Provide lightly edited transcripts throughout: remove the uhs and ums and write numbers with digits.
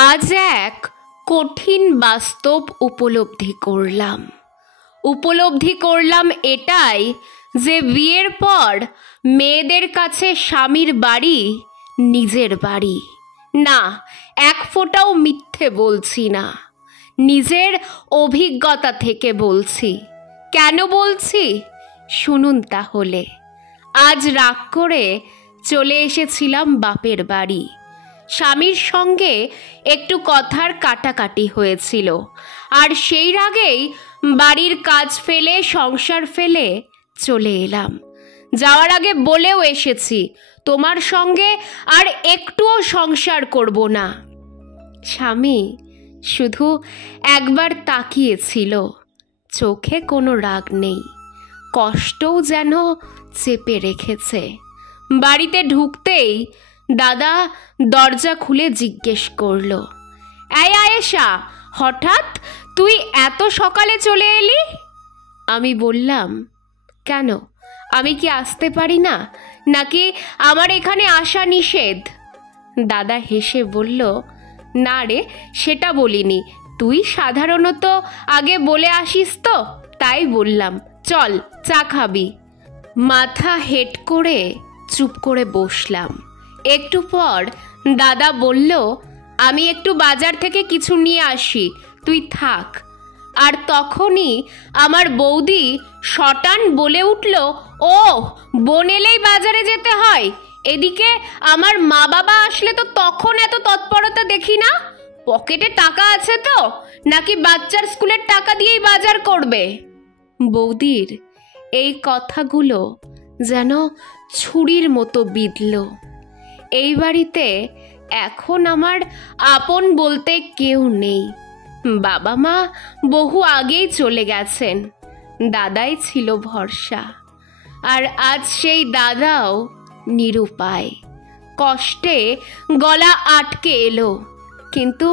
আজ এক কঠিন বাস্তব উপলব্ধি করলাম এটাই যে বিয়ের পর মেয়েদের কাছে স্বামীর বাড়ি নিজের বাড়ি না। এক ফোঁটাও মিথ্যে বলছি না, নিজের অভিজ্ঞতা থেকে বলছি। কেন বলছি শুনুন তাহলে। আজ রাগ করে চলে এসেছিলাম বাপের বাড়ি। স্বামীর সঙ্গে একটু কথার কাটাকাটি হয়েছিল, আর সেই রাগেই বাড়ির কাজ ফেলে সংসার ফেলে চলে এলাম। যাওয়ার আগে বলেও এসেছি, তোমার সঙ্গে আর একটুও সংসার করব না। স্বামী শুধু একবার তাকিয়েছিল, চোখে কোনো রাগ নেই, কষ্টও যেন চেপে রেখেছে। বাড়িতে ঢুকতেই দাদা দরজা খুলে জিজ্ঞেস করলো, এই আয়েশা, হঠাৎ তুই এত সকালে চলে এলি? আমি বললাম, কেন, আমি কি আসতে পারি না, নাকি আমার এখানে আসা নিষেধ? দাদা হেসে বলল, না রে, সেটা বলিনি। তুই সাধারণত আগে বলে আসিস তো, তাই বললাম। চল, চা খাবি। মাথা হেঁট করে চুপ করে বসলাম। একটু পর দাদা বলল, আমি একটু বাজার থেকে কিছু নিয়ে আসি, তুই থাক। আর তখনই আমার বৌদি শটান বলে উঠল, ও বোন এলেই বাজারে যেতে হয়? এদিকে আমার মা বাবা আসলে তো তখন এত তৎপরতা দেখি না। পকেটে টাকা আছে তো, নাকি বাচ্চার স্কুলের টাকা দিয়েই বাজার করবে? বৌদির এই কথাগুলো যেন ছুরির মতো বিঁধল। এই বাড়িতে এখন আমার আপন বলতে কেউ নেই। বাবা মা বহু আগেই চলে গেছেন, দাদাই ছিল ভরসা। আর আজ সেই দাদাও নিরুপায়। কষ্টে গলা আটকে এলো, কিন্তু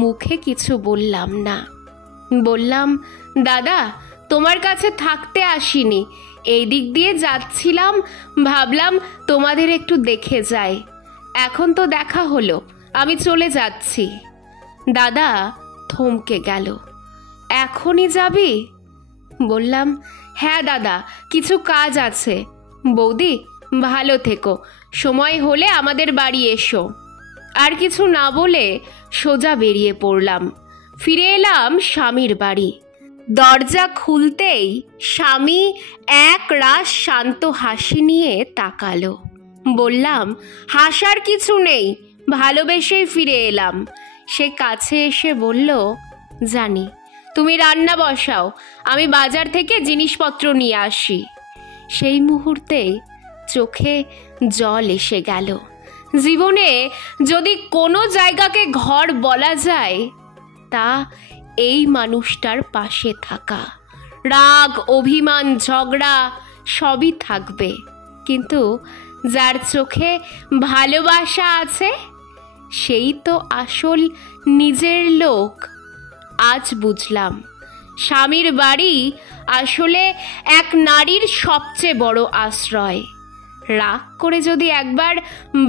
মুখে কিছু বললাম না। বললাম, দাদা, তোমার কাছে থাকতে আসিনি, এই দিক দিয়ে যাচ্ছিলাম, ভাবলাম তোমাদের একটু দেখে যাই। এখন তো দেখা হলো, আমি চলে যাচ্ছি। দাদা থমকে গেল। এখনই যাবি? বললাম, হ্যাঁ দাদা, কিছু কাজ আছে। বৌদি ভালো থেকো, সময় হলে আমাদের বাড়ি এসো। আর কিছু না বলে সোজা বেরিয়ে পড়লাম। ফিরে এলাম স্বামীর বাড়ি। দরজা খুলতেই স্বামী এক রাস শান্ত হাসি নিয়ে তাকালো। বললাম, হাসার কিছু নেই, ভালোবেসেই ফিরে এলাম। সে কাছে এসে বলল, জানি, তুমি রান্না বসাও, আমি বাজার থেকে জিনিসপত্র নিয়ে আসি। সেই মুহূর্তেই চোখে জল এসে গেল। জীবনে যদি কোনো জায়গাকে ঘর বলা যায়, তা এই মানুষটার পাশে থাকা। রাগ, অভিমান, ঝগড়া সবই থাকবে, কিন্তু যার চোখে ভালোবাসা আছে, সেই তো আসল নিজের লোক। আজ বুঝলাম, স্বামীর বাড়ি আসলে এক নারীর সবচেয়ে বড় আশ্রয়। রাগ করে যদি একবার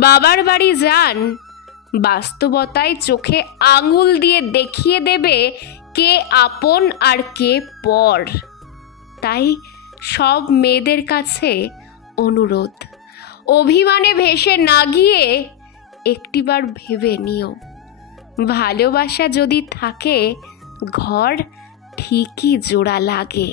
বাবার বাড়ি যান, বাস্তবতায় চোখে আঙুল দিয়ে দেখিয়ে দেবে কে আপন আর কে পর। তাই সব মেয়েদের কাছে অনুরোধ, অভিমানে ভেসে না গিয়ে একটিবার ভেবে নিও, ভালোবাসা যদি থাকে, ঘর ঠিকই জোড়া লাগে।